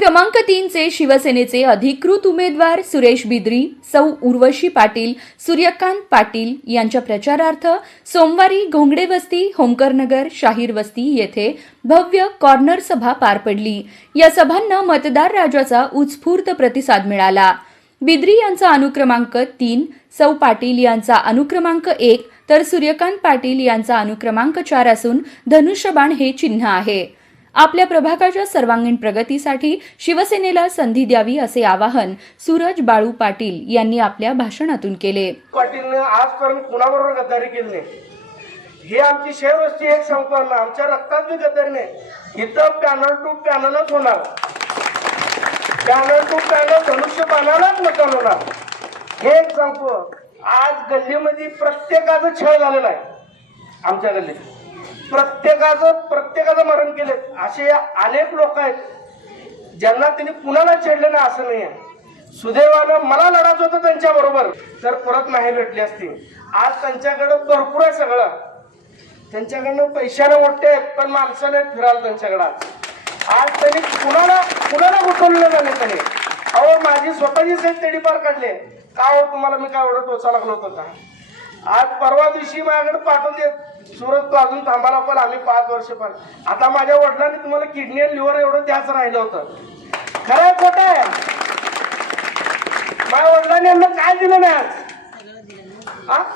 क्रमांक 3 चे शिवसेनेचे अधिकृत उमेदवार सुरेश बिद्री, सौ उर्वशी पाटील, सूर्यकांत पाटील यांच्या प्रचारार्थ सोमवारी घोंगडे वस्ती, होमकरनगर, शाहीर वस्ती येथे भव्य कॉर्नर सभा पार पडली। या सभांना मतदार राजाचा उत्स्फूर्त प्रतिसाद मिळाला। बिद्री यांचा अनुक्रमांक 3, सौ पाटील यांचा अनुक्रमांक 1 तर सूर्यकांत पाटील यांचा अनुक्रमांक 4 असून धनुष्यबाण हे चिन्ह आहे। आपल्या प्रभागाच्या सर्वांगीण प्रगतीसाठी शिवसेनेला संधी द्यावी असे आवाहन सूरज बाळू पाटील यांनी आपल्या भाषणातून केले। पाटीलने आजपर्यंत कुणाबरोबर गद्दारी केली नाही, ही आमची शेवटची एक संकल्पना, आमच्या रक्तात बी गद्दारी नाही। इथं पॅनल टू पॅनलच होणार, पॅनल टू पॅनल धनुष्यबाणालाच मतदान होणार, हे एक सांगतो। आज गल्लीमध्ये प्रत्येकाचं छळ झालेला आहे, आमच्या गल्लीत प्रत्येकाचं मरण केले। असे अनेक लोक आहेत ज्यांना त्यांनी कुणाला छेडलं नाही असं नाही आहे। सुदैवानं मला लढायचं होतं त्यांच्या बरोबर, तर परत नाही भेटली असती। आज त्यांच्याकडे भरपूर आहे सगळं, त्यांच्याकडनं पैशाने मोठे आहेत पण माणसाने फिराल त्यांच्याकडे। आज त्यांनी कुणाला गुंतवलेलं नाही त्यांनी। अहो माझी स्वतःची सेट तेडी पार काढले का हो, तुम्हाला मी काय एवढं टोचा लागलो होतं का? आज परवा दिवशी माझ्याकडे पाठवले, सुरत तू अजून थांबायला पण आम्ही 5 वर्ष पण। आता माझ्या वडिलांनी तुम्हाला किडनी आणि लिव्हर एवढं द्यायचं राहिलं होतं, खरं आहे खोटं आहे? माझ्या वडिलांनी यांना काय दिलं नाही आज?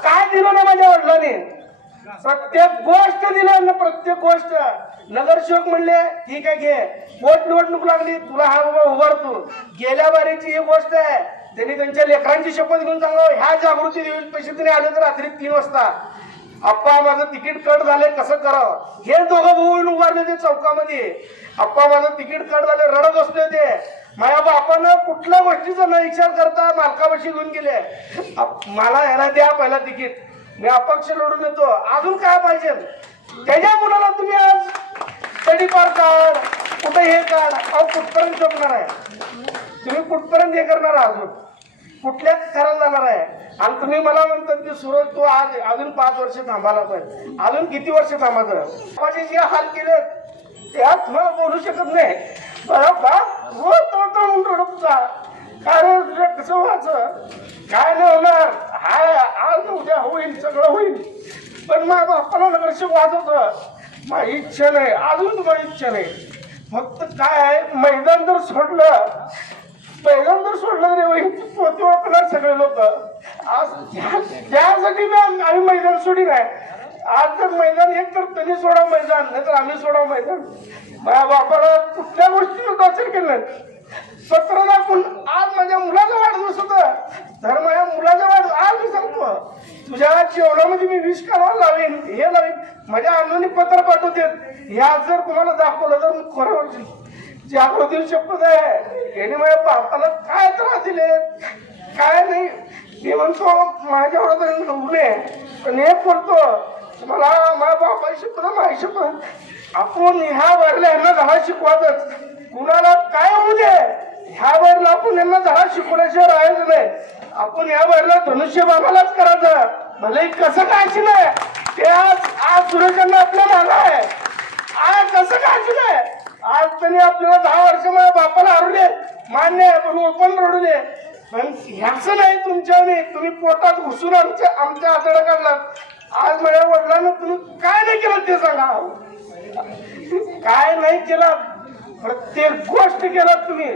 काय दिलं ना माझ्या वडिलांनी? प्रत्येक गोष्ट दिलं ना, प्रत्येक गोष्ट। नगरसेवक म्हणले ठीक आहे घे, पोट निवडणूक लागली तुला हा बाबा उभारतो। गेल्या बारीची ही गोष्ट आहे, त्यांनी त्यांच्या लेकरांची शपथ घेऊन सांगलं ह्या जागृती देऊन पैसे तरी आले तर रात्री 3 वाजता अप्पा माझं तिकीट कट झालंय कसं करावं, हे दोघं भाऊ उभारले ते चौकामध्ये। अप्पा माझं तिकीट कट झालं रडत बसले ते। माझ्या बापानं कुठल्या गोष्टीचा न विचार करता मालकापाशी घेऊन गेले, मला ह्याला द्या पहिला तिकीट, मी अपक्ष लढून येतो, अजून काय पाहिजे? त्याच्या मुलाला तुम्ही आज स्टडी पार काढ, कुठे हे काढ, अहो कुठपर्यंत जपणार आहे तुम्ही? कुठपर्यंत हे करणार? अजून कुठल्याच करायला जाणार आहे? आणि तुम्ही मला म्हणतात की सूरज तू आज अजून 5 वर्ष थांबायला पाहिजे, अजून किती वर्ष थांबायचं? माझे जे हाल केले त्या तुम्हाला बोलू शकत नाही। काय कसं व्हायचं, काय नाही होणार, हाय आज उद्या होईल, सगळं होईल, पण माझ्या बापाला नगरसेवक वाद होतं, माझी इच्छा नाही, अजून तुम्हाला इच्छा नाही। फक्त काय मैदान जर सोडलं रे पोती ओळखणार सगळे लोक। आज त्यासाठी आम्ही मैदान सोडी नाही। आज जर मैदान एक तर त्यांनी सोडावं मैदान, नाही तर आम्ही सोडावं मैदान। माझ्या बापाला कुठल्या गोष्टीचं टॉर्चर केलं, पत्र दाखवून आज माझ्या मुलाचा वाढदिवस होता, तर माझ्या मुलाचा आज मी सांगतो तुझ्या जेवणामध्ये मी विष करावं लावेन, हे लावेन, माझ्या अण्णांनी पत्र पाठवते, ह्या जर तुम्हाला दाखवलं तर खरं जागृती शपथ आहे। याने माझ्या बापाला काय त्रास दिले काय नाही, मी म्हणतो माझ्या एवढं नवले पण हे करतो मला माझ्या बापाची शपथ, माझी शपथ। आपण ह्या वरला यांना धडा शिकवतच, कुणाला काय होऊ दे ह्या वरला आपण यांना धडा शिकवल्याशिवाय राहायचं नाही। आपण ह्या वरला धनुष्यबाणालाच करायचं, भले कसं काय नाही ते। आज सुरेशांना आपल्या मागं आहे, आज कसं काय नाही, आज त्यांनी आपल्याला 10 वर्ष माझ्या बापाला हरवले मान्य आहे, पण ओपन रडू दे, पण ह्याचं नाही तुमच्याने। तुम्ही पोटात घुसून आमच्या हाताला काढला। आज माझ्या वडिलांना तुम्ही काय नाही केलं ते सांगा, काय नाही केलं, प्रत्येक गोष्ट केला तुम्ही,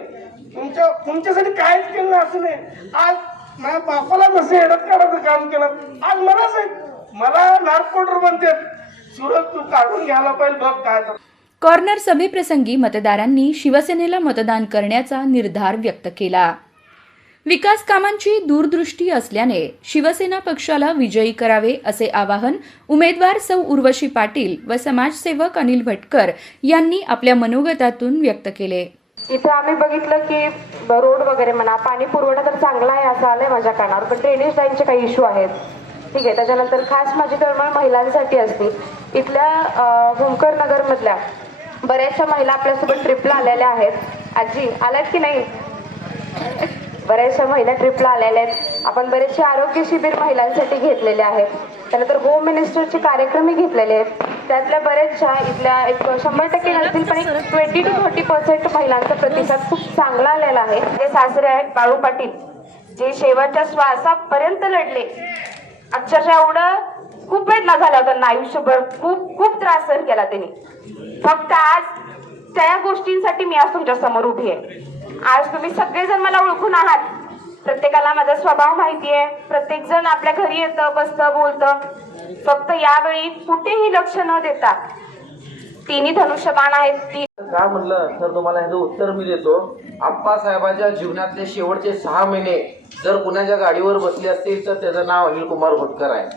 तुमच्यासाठी काहीच केलं नाही असं नाही। आज माझ्या बापाला जसं हेडत काढायचं काम केलं, आज मला नार्कोटर म्हणते सूरज तू काढून घ्यायला पाहिजे बघ काय। कॉर्नर सभेप्रसंगी मतदारांनी शिवसेनेला मतदान करण्याचा निर्धार व्यक्त केला। विकास कामांची दूरदृष्टी असल्याने शिवसेना पक्षाला विजयी करावे असे आवाहन उमेदवार सौ उर्वशी पाटील व समाजसेवक अनिल भटकर यांनी आपल्या मनोगतातून व्यक्त केले। इथे आम्ही बघितलं की रोड वगैरे म्हणा, पाणी पुरवठा तर चांगला आहे असं आलंय माझ्या कानावर, पण ड्रेनेज लाईनचे काही इश्यू आहेत, ठीक आहे। त्याच्यानंतर खास माझी तळमळ महिलांसाठी असते। इथल्या होमकरनगर मधल्या बऱ्याचशा महिला आपल्यासोबत ट्रिपला आलेल्या आहेत। आजी आल्यात की नाही? बऱ्याचशा महिला ट्रिपला आलेल्या आहेत। आपण बरेचसे आरोग्य शिबिर महिलांसाठी घेतलेले आहेत, त्यानंतर होम मिनिस्टरचे कार्यक्रमही घेतलेले आहेत। त्यातल्या बरेचशा इथल्या एक 100% नसतील पण एक 20 to 30% महिलांचा प्रतिसाद खूप चांगला आलेला आहे. जे सासरे आहेत बाळू पाटील, जे शेवटच्या श्वासापर्यंत लढले, अक्षरशः एवढं खूप वेदना झाल्या होत्या आयुष्यभर, खूप त्रास सहन केला त्यांनी. फक्त आज त्या गोष्टींसाठी मी आज तुमच्या समोर उभी आहे. आज तुम्ही सगळेजण मला ओळखून आहात, प्रत्येकाला माझा स्वभाव माहिती आहे, प्रत्येक जण आपल्या घरी येतं, बसतं, बोलतं. फक्त यावेळी कुठेही लक्ष न देता तिन्ही धनुष्यबाण आहेत ती काय म्हणलं तर तुम्हाला ह्याचं उत्तर मी देतो. आप्पासाहेबांच्या जीवनातले शेवटचे 6 महिने जर कुणाच्या गाडीवर बसले असतील तर त्याचं नाव अनिल कुमार होटकर आहे.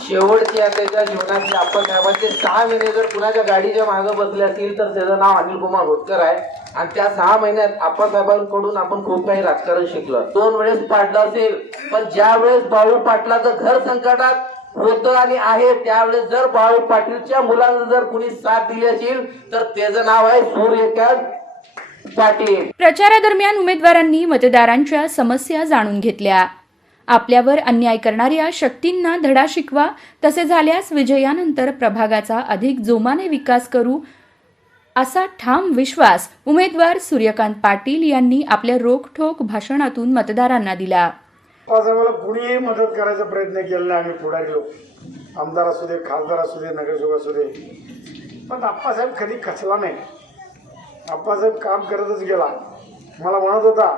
शेवटच्या त्याच्या जीवनातले आप्पासाहेबांचे 6 महिने जर कुणाच्या गाडीच्या मागे बसले असतील तर त्याचं नाव अनिल कुमार होटकर आहे. आणि त्या 6 महिन्यात आप्पासाहेबांकडून आपण खूप काही राजकारण शिकलो. 2 वेळेस पाडलं असेल, पण ज्या वेळेस बाळू पाटलाचं घर संकटात होतं आणि आहे त्यावेळेस जर बाळू पाटीलच्या मुलांना जर कुणी साथ दिली असेल तर त्याचं नाव आहे सूर्यकांत पाटील. प्रचारादरम्यान उमेदवारांनी मतदारांच्या समस्या जाणून घेतल्या. आपल्यावर अन्याय करणाऱ्या शक्तींना धडा शिकवा, तसे झाल्यास विजयानंतर प्रभागाचा अधिक जोमाने विकास करू, असा ठाम विश्वास उमेदवार सूर्यकांत पाटील यांनी आपल्या रोखठोक भाषणातून मतदारांना दिला. आप्पासाहेबाला कुणीही मदत करायचा प्रयत्न केला नाही. आम्ही पुढारी लोक, आमदार असू दे, खासदार असू दे, नगरसेवक असू दे, पण आप्पासाहेब कधी खचला नाही. आप्पासाहेब काम करतच गेला. मला म्हणत होता,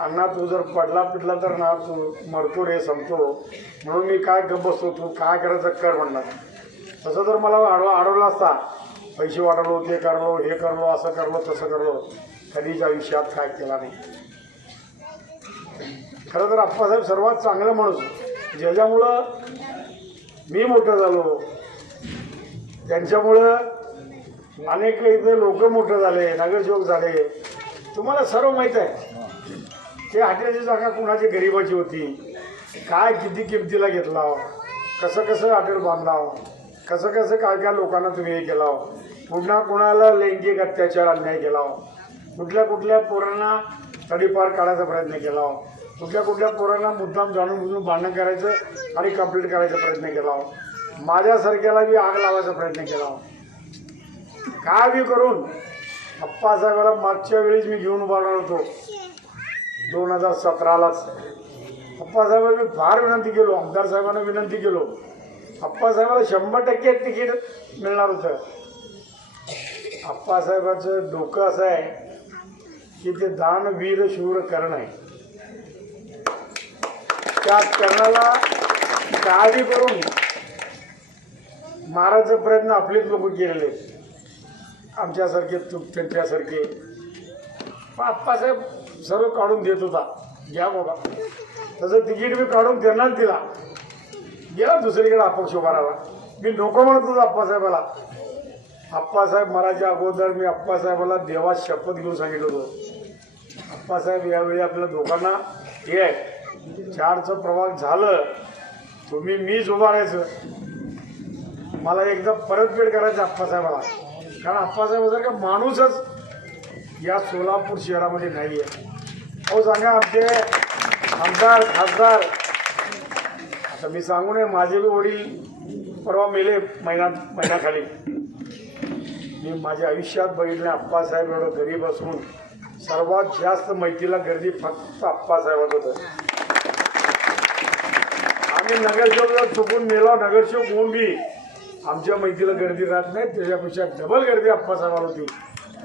अण्णा तू जर पडला पिटला तर ना तू मरतो रे, संपतो, म्हणून मी काय गप्प बसतो, तू काय करायचं कर म्हणणार. तसं जर मला अडवलं असता, पैसे वाढवलो, ते करलो, हे करलो, असं करलो, तसं करलो, कधीच आयुष्यात काय केला नाही. खरं तर आप्पासाहेब सर्वात चांगला माणूस, ज्याच्यामुळं मी मोठं झालो, त्यांच्यामुळं अनेक इथे लोक मोठं झाले, नगरसेवक झाले. तुम्हाला सर्व माहीत आहे की हॉटेलची जागा कुणाची गरिबाची होती, काय किती किमतीला घेतला, कसं कसं हॉटेल बांधलाव, कसं कसं काय काय लोकांना तुम्ही हे केला, पुन्हा कुणाला लैंगिक अत्याचार अन्याय केला, कुठल्या पोरांना तडीपार काढायचा प्रयत्न केला, कुठल्या पोरांना मुद्दाम जाणून बुजून भांडण करायचं आणि कंप्लीट करायचा प्रयत्न केला, माझ्यासारख्याला बी आग लावायचा प्रयत्न केला. काय बी करून आप्पासाहेबाला मागच्या वेळीच मी घेऊन उभारणार होतो 2017लाच. आप्पासाहेबाला मी फार विनंती केलो, आमदार साहेबांना विनंती केलो, आप्पासाहेबाला 100% तिकीट मिळणार होतं. आप्पासाहेबाचं डोकं असं आहे की ते दानवीर शूर कर्ण आहे. त्या कर्णाला काय बी करून मारायचा प्रयत्न आपलेच लोक केलेले, आमच्यासारखे त्यांच्यासारखे. पण आप्पासाहेब सर्व काढून देत होता, घ्या बाबा. तसं तिकीट मी काढून त्यांनाच दिला, गेला दुसरीकडे अपक्ष उभारायला. मी नको म्हणत होतो आप्पासाहेबाला. आप्पासाहेब मराच्या अगोदर मी आप्पासाहेबाला देवात शपथ घेऊन सांगितलं होतं, आप्पासाहेब यावेळी आपल्या दोघांना हे आहे, 4चं प्रभाग झालं, तुम्ही मीच उभारायचं, मला एकदा परतफेड करायचं आप्पासाहेबाला. कारण आप्पासाहेबासारखा माणूसच या सोलापूर शहरामध्ये नाही आहे. अहो सांगा, आमचे आमदार खासदार, आता मी सांगू नये, माझे बी वडील परवा मेले महिन्याखाली. मी माझ्या आयुष्यात बघितले आप्पासाहेब एवढं गरीब असून सर्वात जास्त मैतीला गर्दी फक्त आप्पासाहेबात होतं. आम्ही नगरसेवक जर चुकून मेलो, नगरसेवक होऊन बी आमच्या मैतीला गर्दी राहत नाही, त्याच्यापेक्षा डबल गर्दी आप्पासाहेबाला होती.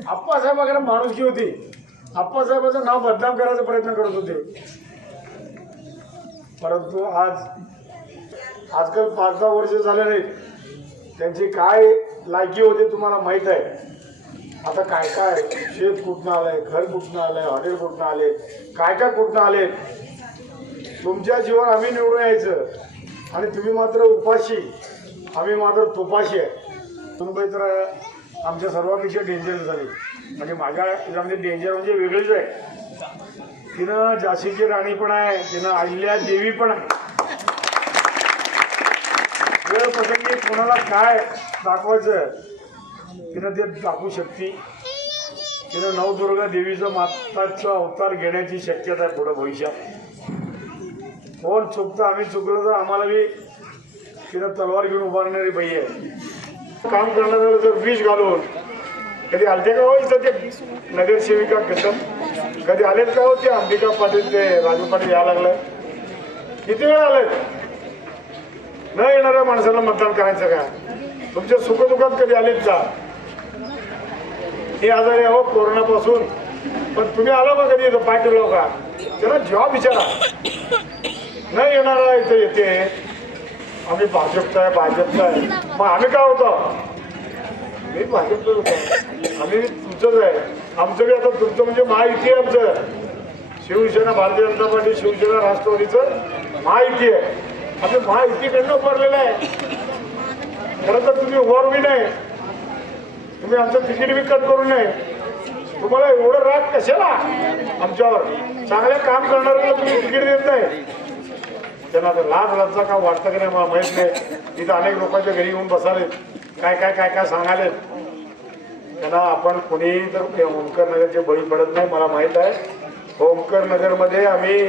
आप्पासाहेबाकडे माणुसकी होती. आप्पासाहेबाचं नाव बदनाम करायचा प्रयत्न करत होते, परंतु आजकाल 5-10 वर्ष झाले नाहीत, त्यांची काय लायकी होते तुम्हाला माहीत आहे. आता काय काय शेत कुठनं आलंय, घर कुठनं आलंय, हॉटेल कुठनं आले, काय काय कुठनं आले. तुमच्या जीवन आम्ही निवडून यायचं आणि तुम्ही मात्र उपाशी, आम्ही मात्र तुपाशी आहे. मुंबई तर आमच्या सर्वांपेक्षा डेंजर झाली. म्हणजे माझ्या याच्यामध्ये डेंजर म्हणजे वेगळीच आहे. तिनं झाशीची राणी पण आहे, तिनं अहिल्या देवी पण आहे. वेळ प्रसंगी कोणाला काय दाखवायचं तिनं ते दाखवू शकते. तिनं नवदुर्गा देवीचं माताचा अवतार घेण्याची शक्यता आहे पुढं भविष्यात. कोण चुकतं, आम्ही चुकलो तर आम्हाला बी तिथं तलवार घेऊन उभारणारी बाई आहे. काम करणाऱ्याला जर विष घालून कधी आलते का हो इथं ते नगरसेविका घेतात, कधी आलेत का हो ते अंबिका पाटील ते राजू पाटील यायला लागलं, किती वेळ आलेत? न येणाऱ्या माणसाला मतदान करायचं का? तुमच्या सुखदुःखात कधी आलेत का? हे आजारी आहो कोरोनापासून, पण तुम्ही आला का कधी इथं पाय ठेवला का? त्याला जॉब विचारा. न येणारा इथं येते आम्ही भाजपचा आहे. मग आम्ही काय होतो? मी भाजपचं होतो, आम्ही तुमचंच आहे. आमचं बी आता तुमचं म्हणजे महायुती आहे. आमचं शिवसेना, भारतीय जनता पार्टी, शिवसेना, राष्ट्रवादीचं महायुती आहे. आम्ही महायुतीकडनं उभारलेलं आहे. खरं तर तुम्ही उभार बी नाही, तुम्ही आमचं तिकीट बी कट करू नये. तुम्हाला एवढं राग कशाला आमच्यावर? चांगलं काम करणाऱ्याला तुम्ही तिकीट देत नाही. त्यांना आता लाज लज्जा का वाटतं की नाही मला माहित नाही. तिथं अनेक लोकांच्या घरी येऊन बसाले, काय सांगाले. त्यांना आपण कोणी तर ओमकार नगरचे बळी पडत नाही. मला माहित आहे ओमकार नगरमध्ये आम्ही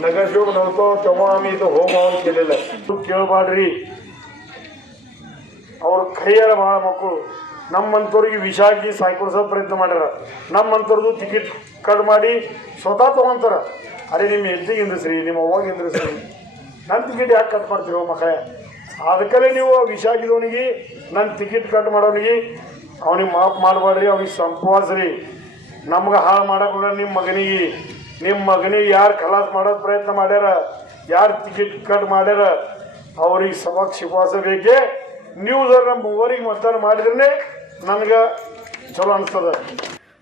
नगरसेवक नव्हतो तेव्हा आम्ही इथं होम आऊन केलेलं आहे. ಕೇಳಬಾಡ್ರಿ ಅವ್ರು ಕೈಯಾರ ಭಾಳ ಮಕ್ಕಳು ನಮ್ಮಂಥವ್ರಿಗೆ ವಿಷಾಗಿ ಸಾಯ್ಕೊಡ್ಸೋ ಪ್ರಯತ್ನ ಮಾಡ್ಯಾರ. ನಮ್ಮಂಥವ್ರದ್ದು ಟಿಕೆಟ್ ಕಟ್ ಮಾಡಿ ಸ್ವತಃ ತೊಗೊಂತಾರ. ಅರೆ ನಿಮ್ಮ ಹೆಂಡತಿಗೆ ಹಿಂದಿಸ್ರಿ, ನಿಮ್ಮ ಅವ್ವಾಗ ಹಿಂದಿಸ್ರಿ, ನನ್ನ ಟಿಕೆಟ್ ಯಾಕೆ ಕಟ್ ಮಾಡ್ತೀರೋ ಮಕ್ಕಳೇ? ಅದಕ್ಕಲ್ಲೇ ನೀವು ವಿಷಾಗಿದವನಿಗೆ ನನ್ನ ಟಿಕೆಟ್ ಕಟ್ ಮಾಡೋನಿಗೆ ಅವನಿಗೆ ಮಾಫ್ ಮಾಡಬೇಡ್ರಿ, ಅವ್ನಿಗೆ ಸಂಪವಾಸ್ರಿ. ನಮ್ಗೆ ಹಾಳು ಮಾಡಕ್ಕೆ ನಿಮ್ಮ ಮಗನಿಗೆ ಯಾರು ಖಲಾಸ್ ಮಾಡೋದು ಪ್ರಯತ್ನ ಮಾಡ್ಯಾರ, ಯಾರು ಟಿಕೆಟ್ ಕಟ್ ಮಾಡ್ಯಾರ ಅವ್ರಿಗೆ ಸಬಕ್ ಶಿಫಾಸಬೇಕೇ. ನೀವು जर ನಮ್ಮ ಮೂವರಿಗೆ मतदान ಮಾಡಿದ್ರೆ ನನಗೆ ಚಲೋ ಅನಿಸ್ತದೆ.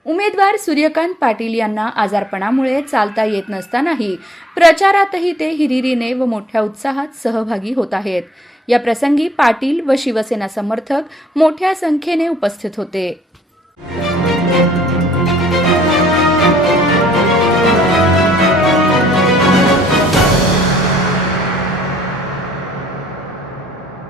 उमेदवार सूर्यकांत पाटील यांना आजारपणामुळे चालता येत नसतानाही प्रचारातही ते हिरिरीने व मोठ्या उत्साहात सहभागी होत आहेत. या प्रसंगी पाटील व शिवसेना समर्थक मोठ्या संख्येने उपस्थित होते.